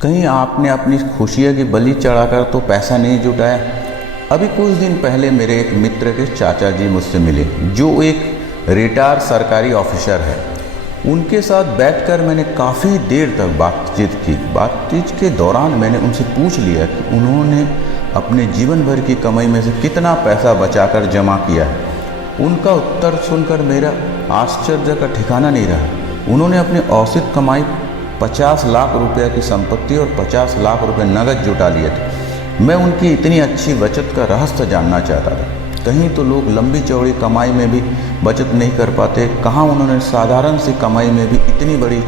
कहीं आपने अपनी खुशियाँ की बलि चढ़ाकर तो पैसा नहीं जुटाया। अभी कुछ दिन पहले मेरे एक मित्र के चाचा जी मुझसे मिले, जो एक रिटायर सरकारी ऑफिसर है। उनके साथ बैठकर मैंने काफ़ी देर तक बातचीत की। बातचीत के दौरान मैंने उनसे पूछ लिया कि उन्होंने अपने जीवन भर की कमाई में से कितना पैसा बचाकर जमा किया है। उनका उत्तर सुनकर मेरा आश्चर्य का ठिकाना नहीं रहा। उन्होंने अपनी औसत कमाई 50 लाख रुपए की संपत्ति और 50 लाख रुपए नगद जुटा लिए थे। मैं उनकी इतनी अच्छी बचत का रहस्य जानना चाहता था। कहीं तो लोग लंबी चौड़ी कमाई में भी बचत नहीं कर पाते, कहाँ उन्होंने साधारण सी कमाई में भी इतनी बड़ी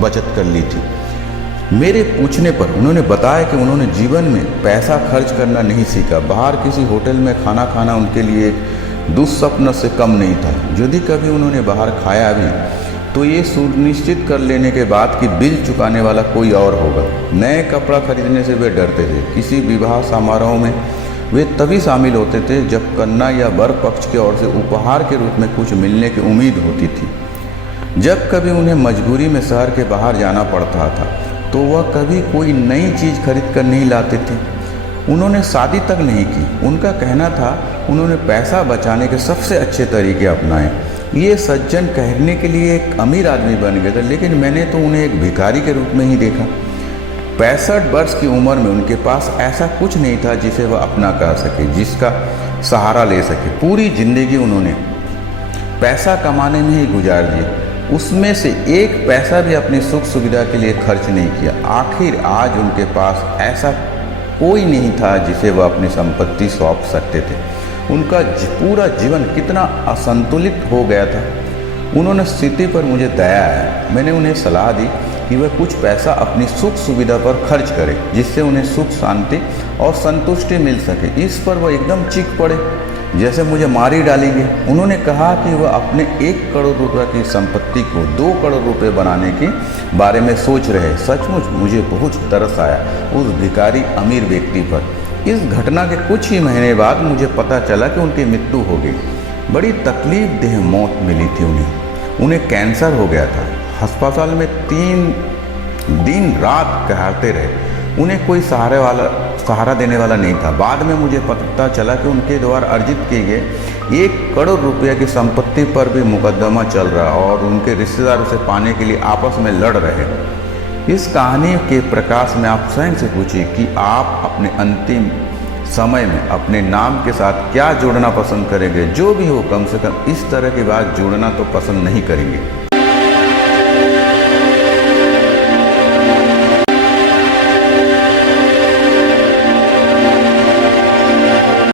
बचत कर ली थी। मेरे पूछने पर उन्होंने बताया कि उन्होंने जीवन में पैसा खर्च करना नहीं सीखा। बाहर किसी होटल में खाना खाना उनके लिए एक दुस्सपन से कम नहीं था। यदि कभी उन्होंने बाहर खाया भी तो ये सुनिश्चित कर लेने के बाद कि बिल चुकाने वाला कोई और होगा। नए कपड़ा खरीदने से वे डरते थे। किसी विवाह समारोह में वे तभी शामिल होते थे जब कन्या या वर पक्ष की ओर से उपहार के रूप में कुछ मिलने की उम्मीद होती थी। जब कभी उन्हें मजबूरी में शहर के बाहर जाना पड़ता था तो वह कभी कोई नई चीज़ खरीद कर नहीं लाते थे। उन्होंने शादी तक नहीं की। उनका कहना था उन्होंने पैसा बचाने के सबसे अच्छे तरीके अपनाए। ये सज्जन कहने के लिए एक अमीर आदमी बन गए थे, लेकिन मैंने तो उन्हें एक भिखारी के रूप में ही देखा। 65 वर्ष की उम्र में उनके पास ऐसा कुछ नहीं था जिसे वह अपना कर सके, जिसका सहारा ले सके। पूरी जिंदगी उन्होंने पैसा कमाने में ही गुजार दी। उसमें से एक पैसा भी अपनी सुख सुविधा के लिए खर्च नहीं किया। आखिर आज उनके पास ऐसा कोई नहीं था जिसे वह अपनी संपत्ति सौंप सकते थे। उनका पूरा जीवन कितना असंतुलित हो गया था। उन्होंने स्थिति पर मुझे दया है। मैंने उन्हें सलाह दी कि वह कुछ पैसा अपनी सुख सुविधा पर खर्च करें, जिससे उन्हें सुख शांति और संतुष्टि मिल सके। इस पर वह एकदम चीख पड़े जैसे मुझे मार ही डालेंगे। उन्होंने कहा कि वह अपने 1 करोड़ रुपए की संपत्ति को 2 करोड़ रुपए बनाने के बारे में सोच रहे। सचमुच मुझे बहुत तरस आया उस भिखारी अमीर व्यक्ति पर। इस घटना के कुछ ही महीने बाद मुझे पता चला कि उनकी मृत्यु हो गई। बड़ी तकलीफ देह मौत मिली थी उन्हें कैंसर हो गया था। अस्पताल में 3 दिन रात कहते रहे। उन्हें कोई सहारा देने वाला नहीं था। बाद में मुझे पता चला कि उनके द्वारा अर्जित किए गए 1 करोड़ रुपये की संपत्ति पर भी मुकदमा चल रहा और उनके रिश्तेदार उसे पाने के लिए आपस में लड़ रहे। इस कहानी के प्रकाश में आप स्वयं से पूछिए कि आप अपने अंतिम समय में अपने नाम के साथ क्या जोड़ना पसंद करेंगे। जो भी हो, कम से कम इस तरह की बात जोड़ना तो पसंद नहीं करेंगे।